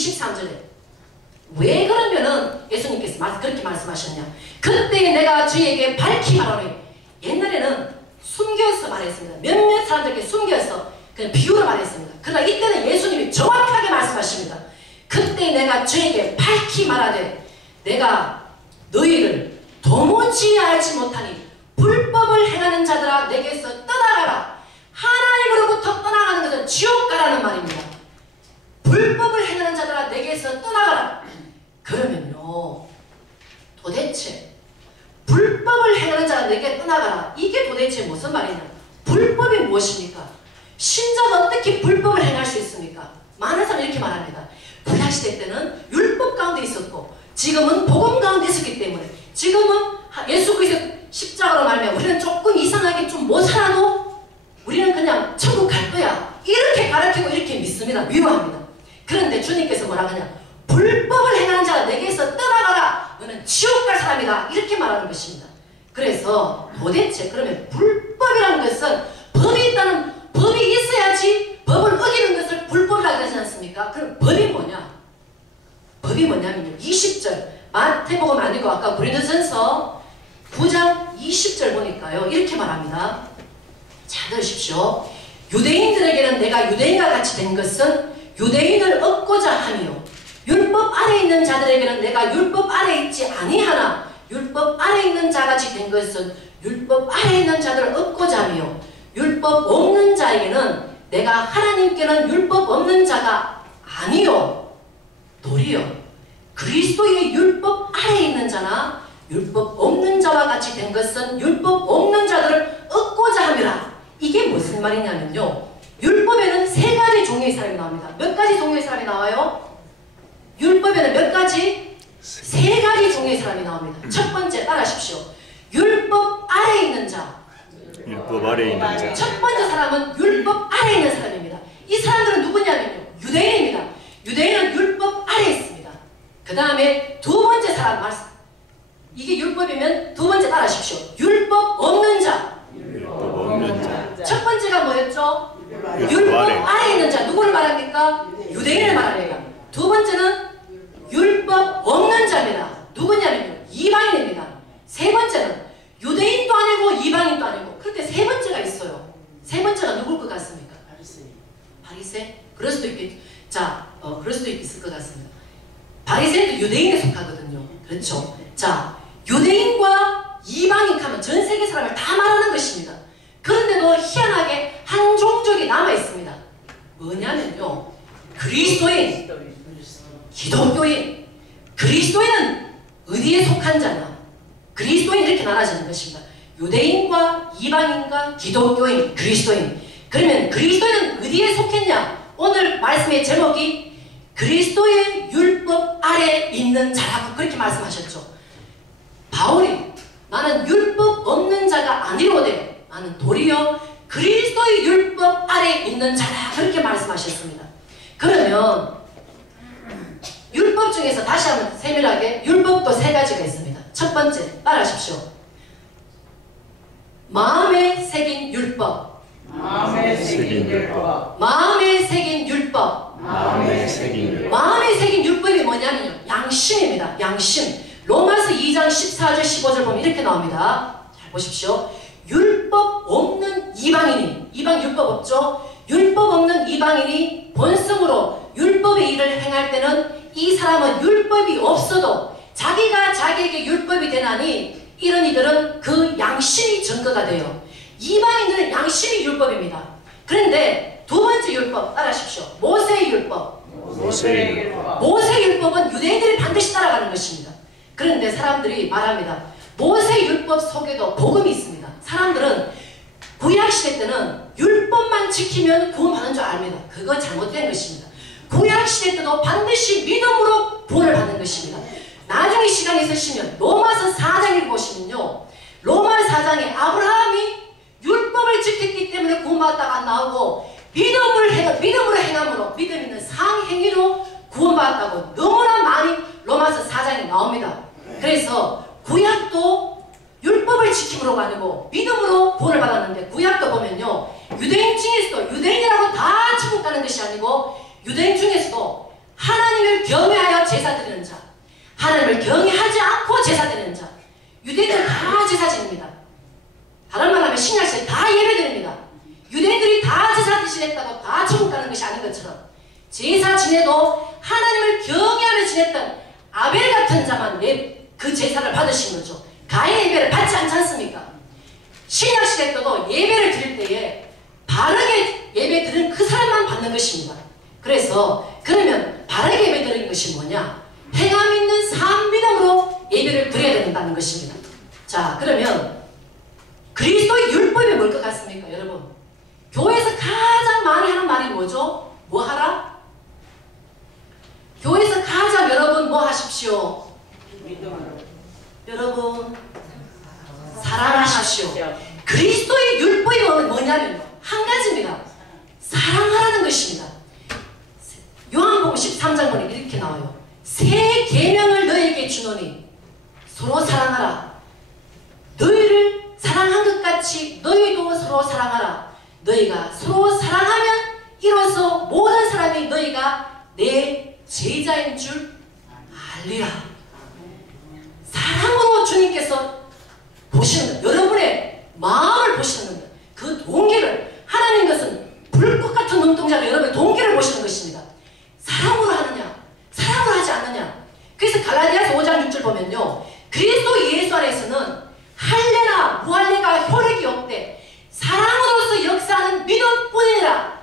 23절에 왜 그러면은 예수님께서 그렇게 말씀하셨냐. 그때 내가 주에게 밝히 말하노니, 옛날에는 숨겨서 말했습니다. 몇몇 사람들께 숨겨서 그냥 비유로 말했습니다. 그러나 이때는 예수님이 정확하게 말씀하십니다. 그때 내가 주에게 밝히 말하되 내가 너희를 도무지 알지 못하니 불법을 행하는 자들아 내게서 떠나가라. 하나님으로부터 떠나가는 것은 지옥 가라는 말입니다. 불법을 행하는 자들아 내게서 떠나가라. 그러면요, 도대체 불법을 행하는 자가 내게 떠나가라, 이게 도대체 무슨 말이냐. 불법이 무엇입니까? 신자가 어떻게 불법을 행할 수 있습니까? 많은 사람이 이렇게 말합니다. 구약시대 때는 율법 가운데 있었고 지금은 복음 가운데 있었기 때문에, 지금은 예수 그리스도 십자가로 말하면 우리는 조금 이상하게 좀 못 살아도 우리는 그냥 천국 갈 거야, 이렇게 가르치고 이렇게 믿습니다. 위로합니다. 그런데 주님께서 뭐라 하냐. 불법을 행하는 자가 내게서 떠나가라. 너는 지옥 갈 사람이다. 이렇게 말하는 것입니다. 그래서 도대체 그러면 불법이라는 것은 법이 있어야지 법을 어기는 것을 불법이라고 하지 않습니까? 그럼 법이 뭐냐? 법이 뭐냐면요, 20절 마태복음 아니고 아까 고린도전서 9장 20절 보니까요, 이렇게 말합니다. 잘 들으십시오. 유대인들에게는 내가 유대인과 같이 된 것은 유대인을 얻고자 하며, 율법 아래 있는 자들에게는 내가 율법 아래 있지 아니하나 율법 아래 있는 자같이 된 것은 율법 아래 있는 자들을 얻고자 하며, 율법 없는 자에게는 내가 하나님께는 율법 없는 자가 아니요 도리요 그리스도의 율법 아래 있는 자나 율법 없는 자와 같이 된 것은 율법 없는 자들을 얻고자 함이라. 이게 무슨 말이냐면요, 율법에는 세 가지 종류의 사람이 나옵니다. 몇 가지 종류의 사람이 나와요? 율법에는 몇 가지? 세 가지 종류의 사람이 나옵니다. 첫 번째 따라하십시오. 율법 아래 있는 자. 율법 아래 있는 자. 첫 번째 사람은 율법 아래 있는 사람입니다. 이 사람들은 누구냐면요, 유대인입니다. 유대인은 율법 아래 있습니다. 그 다음에 두 번째 사람 말씀. 이게 율법이면 두 번째 따라하십시오. 율법 없는 자. 율법 없는 자. 첫 번째가 뭐였죠? 율법 아래 있는 자. 누구를 말합니까? 유대인을 말합니다. 두 번째는 율법 없는 자입니다. 누구냐면요, 이방인입니다. 세 번째는 유대인도 아니고 이방인도 아니고. 그런데 세 번째가 있어요. 세 번째가 누굴 것 같습니까? 바리새? 그럴 수도 있겠죠. 자, 그럴 수도 있을 것 같습니다. 바리새도 유대인에 속하거든요. 그렇죠. 자, 유대인과 이방인 하면 전 세계 사람을 다 말하는 것입니다. 그런데도 희한하게 한 종족이 남아 있습니다. 뭐냐면요, 그리스도인, 기독교인. 그리스도인은 어디에 속한 자냐? 그리스도인 이렇게 나눠지는 것입니다. 유대인과 이방인과 기독교인, 그리스도인. 그러면 그리스도인은 어디에 속했냐? 오늘 말씀의 제목이 그리스도의 율법 아래 있는 자라고 그렇게 말씀하셨죠. 바울이 나는 율법 없는 자가 아니로되 나는 도리어 그리스도의 율법 아래 있는 자라 그렇게 말씀하셨습니다. 그러면 율법 중에서 다시 한번 세밀하게 율법도 세 가지가 있습니다. 첫 번째 따라하십시오. 마음에 새긴 율법. 마음에 새긴 율법. 마음에 새긴 율법. 마음에 새긴 율법. 마음에 새긴 율법이 뭐냐면요, 양심입니다. 양심. 로마서 2장 14절 15절 보면 이렇게 나옵니다. 잘 보십시오. 율법 없는 이방인이, 이방 율법 없죠? 율법 없는 이방인이 본성으로 율법의 일을 행할 때는 이 사람은 율법이 없어도 자기가 자기에게 율법이 되나니 이런 이들은 그 양심이 증거가 돼요. 이방인들은 양심이 율법입니다. 그런데 두 번째 율법 따라하십시오. 모세의 율법. 모세의 율법은 유대인들이 반드시 따라가는 것입니다. 그런데 사람들이 말합니다. 모세의 율법 속에도 복음이 있습니다. 사람들은 구약시대 때는 율법만 지키면 구원받는 줄 압니다. 그거 잘못된 것입니다. 구약시대 때도 반드시 믿음으로 구원을 받는 것입니다. 나중에 시간이 있으시면 로마서 4장 읽어보시면요, 로마서 4장에 아브라함이 율법을 지켰기 때문에 구원받았다가 안 나오고 믿음으로 행함으로 믿음 있는 상행위로 구원받았다고 너무나 많이 로마서 4장에 나옵니다. 그래서 구약도 율법을 지킴으로가 아니고 믿음으로 구원을 받았는데, 구약도 보면요, 유대인 중에서도 유대인이라고 다 천국 가는 것이 아니고 유대인 중에서도 하나님의 하나님을 경외하지 않고 제사 드리는 자. 유대인들은 다 제사 지냅니다. 다른 말 하면 신약시대 다 예배드립니다. 유대인들이 다 제사 지냈다고 다 천국 가는 것이 아닌 것처럼 제사 지내도 하나님을 경외하며 지냈던 아벨 같은 자만 그 제사를 받으신 거죠. 가인의 예배를 받지 않지 않습니까? 신약시대 때도 예배를 드릴 때에 바르게 예배 드리는 그 사람만 받는 것입니다. 그래서 그러면 바르게 예배 드리는 것이 뭐냐? 행함 있는 삶 믿음으로 예배를 드려야 된다는 것입니다. 자, 그러면 그리스도의 율법이 뭘 것 같습니까, 여러분? 교회에서 가장 많이 하는 말이 뭐죠? 뭐 하라? 교회에서 가장 여러분 뭐 하십시오? 여러분 사랑하십시오. 그리스도의 율법이 뭐냐면 한 가지입니다. 사랑하라는 것입니다. 요한복음 13장 보니 이렇게 나와요. 새 계명을 너희에게 주노니 서로 사랑하라. 너희를 사랑한 것 같이 너희도 서로 사랑하라. 너희가 서로 사랑하면 이로써 모든 사람이 너희가 내 제자인 줄 알리라. 사랑으로 주님께서 보시는 것, 여러분의 마음을 보시는 겁니다. 그 동기를, 하나님 것은 불꽃 같은 눈동자로 여러분의 동기를 보시는 것입니다. 사랑으로 하느냐, 사랑으로 하지 않느냐. 그래서 갈라디아서 5장 6절 보면요, 그리스도 예수 안에서는 할례나 무할례가 효력이 없대. 사랑으로서 역사하는 믿음뿐이라.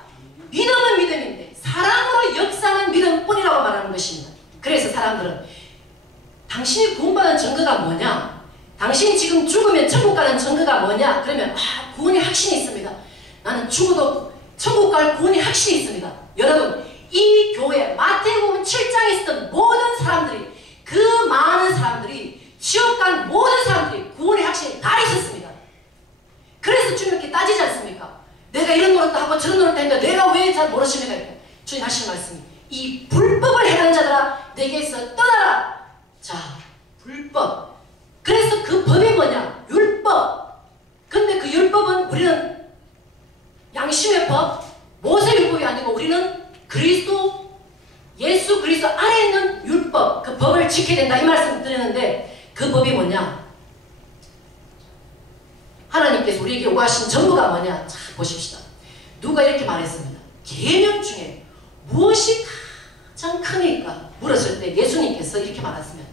믿음은 믿음인데 사랑으로 역사하는 믿음뿐이라고 말하는 것입니다. 그래서 사람들은 당신이 구원받은 증거가 뭐냐? 당신이 지금 죽으면 천국 가는 증거가 뭐냐? 그러면 구원의 확신이 있습니다. 나는 죽어도 천국 갈 구원의 확신이 있습니다. 여러분, 이 교회 마태복음 7장에 있었던 모든 사람들이, 그 많은 사람들이, 지옥 간 모든 사람들이 구원의 확신이 다 있었습니다. 그래서 주님 이렇게 따지지 않습니까? 내가 이런 노릇도 하고 저런 노릇도 했는데 내가 왜 잘 모르십니까? 주님 하시는 말씀이 이 불법을 행하는 자들아 내게서 떠나라. 자, 불법. 그래서 그 법이 뭐냐? 율법. 근데 그 율법은 우리는 양심의 법, 모세 율법이 아니고 우리는 그리스도, 예수 그리스도 안에 있는 율법, 그 법을 지켜야 된다 이 말씀을 드리는데 그 법이 뭐냐? 하나님께서 우리에게 요구하신 전부가 뭐냐? 자, 보십시다. 누가 이렇게 말했습니다. 계명 중에 무엇이 가장 크니까 물었을 때 예수님께서 이렇게 말했습니다.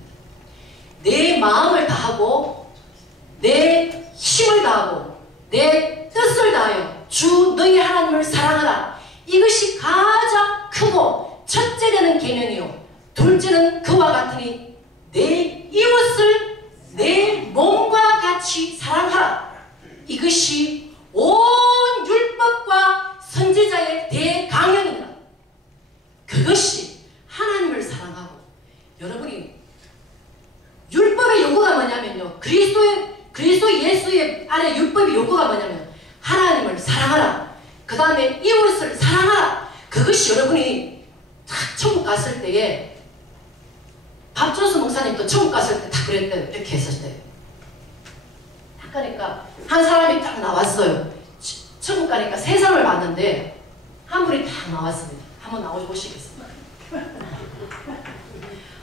내 마음을 다하고 내 힘을 다하고 내 뜻을 다하여 주 너희 하나님을 사랑하라. 이것이 가장 크고 첫째는 계명이요 둘째는 그와 같으니 내 이웃을 내 몸과 같이 사랑하라. 이것이 온 율법과 선지자의 대강령입니다. 그것이 하나님을 사랑하고, 여러분이 율법의 요구가 뭐냐면요, 그리스도 예수의 안에 율법의 요구가 뭐냐면 하나님을 사랑하라. 그 다음에 이웃을 사랑하라. 그것이 여러분이 딱 천국 갔을 때에, 박준수 목사님도 천국 갔을 때 다 그랬대요. 이렇게 했었대요. 그러니까 한 사람이 딱 나왔어요. 천국 가니까 세 사람을 봤는데 한 분이 딱 나왔습니다. 한번 나와보시겠습니다.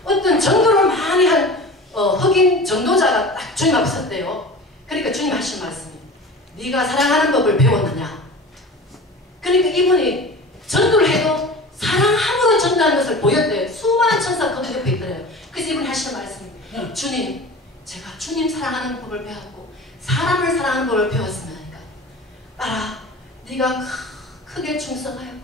어떤 전도를 많이 한 흑인 전도자가 딱 주님 앞에 섰대요. 그러니까 주님 하신 말씀이 네가 사랑하는 법을 배웠느냐. 그러니까 이분이 전도를 해도 사랑함으로 전도하는 것을 보였대요. 수많은 천사가 거기 옆에 있더래요. 그래서 이분이 하시는 말씀이 주님, 제가 주님 사랑하는 법을 배웠고 사람을 사랑하는 법을 배웠습니다. 그러니까 알아, 네가 크게 충성하였구나.